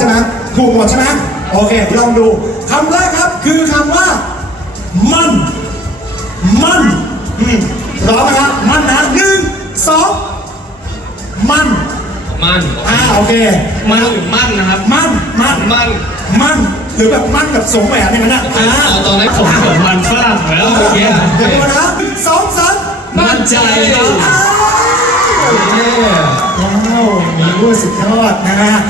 ใช่ไหมถูกหมดใช่ไหมโอเค ลองดูคำแรกครับคือคำว่า มัน มันอืมพร้อมนะครับมันนะหนึ่งสองมันมันอ่าโอเค มันหรือมั่นนะครับ มันมันมันมันหรือแบบมันกับสงแหวนอย่างนั้นนะอ่าตอนตอนแรกผมผมมันฝรั่งแล้วเมื่อกี้เดี๋ยวดูนะสองสามมั่นใจครับอ้าว ว้าวมีด้วยสุดยอดนะฮะอะถู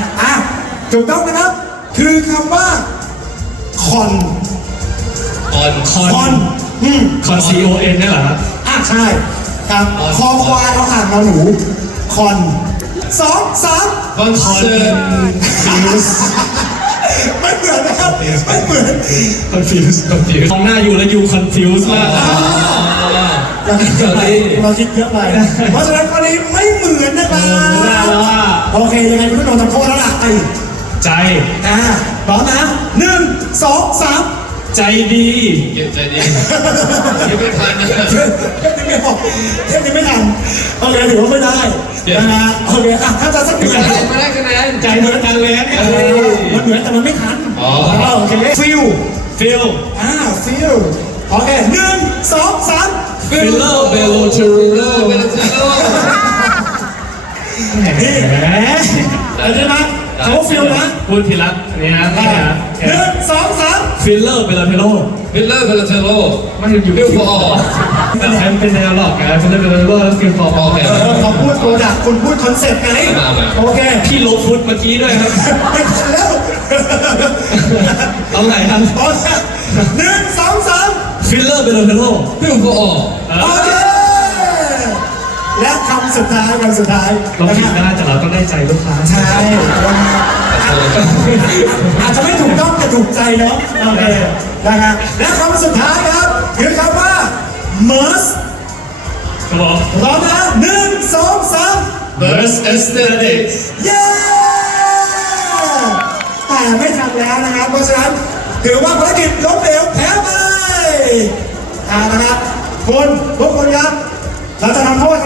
กต้องนะครับ คือคำว่าคอนคอนคอคอนนอืมคอน C O N นี่เหรอครับอะใช่ครับคอควายเอาห่างเอาหนูคอนสองสามคอนเสิร์ตไม่เหมือนนะครับไม่เหมือน confuse confuse มองหน้าอยู่แล้วอยู่ confuse มากเราคิดเยอะไปเราคิดเยอะไปเพราะฉะนั้นข้อนี้ไม่เหมือนนะครับไม่ได้แล้วอะโอเคยังไงคุณโดนทำโทษแล้วล่ะไอ้ ใจ อ่าพร้อมนะหนึ่งสองสามใจดี เก็บใจดียังไม่ทันนะเทปนี้ไม่ออกเทปนี้ไม่ทันโอเคถือว่าไม่ได้นะฮะโอเคอะถ้าจะสักหนึ่งไม่นะได้ไม่ได้คะแนนใจเหมือนกันเลยเนี่ยเออมันเหมือนแต่มันไม่ทันอ๋อโอเคฟิลฟิลอ่าฟิลโอเคหนึ่งสองสามฟิลเลอร์เบลโลทูเลิกไปแล้วจ้านี่เห็นไหม เขาฟิลนะพูดทีละนี่นะนี่นะหนึ่งสองสามฟิลเลอร์เบลโลเทโลฟิลเลอร์เบลเทโลไม่อยู่ฟิลฟอร์แต่เป็นแนวหลอกไงฟิลเลอร์เบลโลเทโลแล้วฟิลฟอร์โอเคเออเขาพูดโปรดักคุณพูดคอนเซ็ปต์ไงมามาโอเคพี่ลบฟุตเมื่อกี้ด้วยครับไม่ทันแล้วเอาไหนครับโอเคหนึ่งสองสามฟิลเลอร์เบลโลเทโลฟิลฟอร์โอเคและคำสุดท้ายคำสุดท้ายเราผิดได้แต่เราต้องได้ใจลูกค้าใช่ อาจจะไม่ถูกต้องแต่ถูกใจเนาะโอเคนะฮะและคำสุดท้ายครับคือคำว่า merge ครับผมพร้อมนะหนึ่งสองสาม Burst Aesthetics เย้แต่ไม่ทันแล้วนะครับ เพราะฉะนั้นถือว่าภารกิจล้มเหลวแพ้ไปเอาละครับคุณทุกคนครับเราจะทำโทษ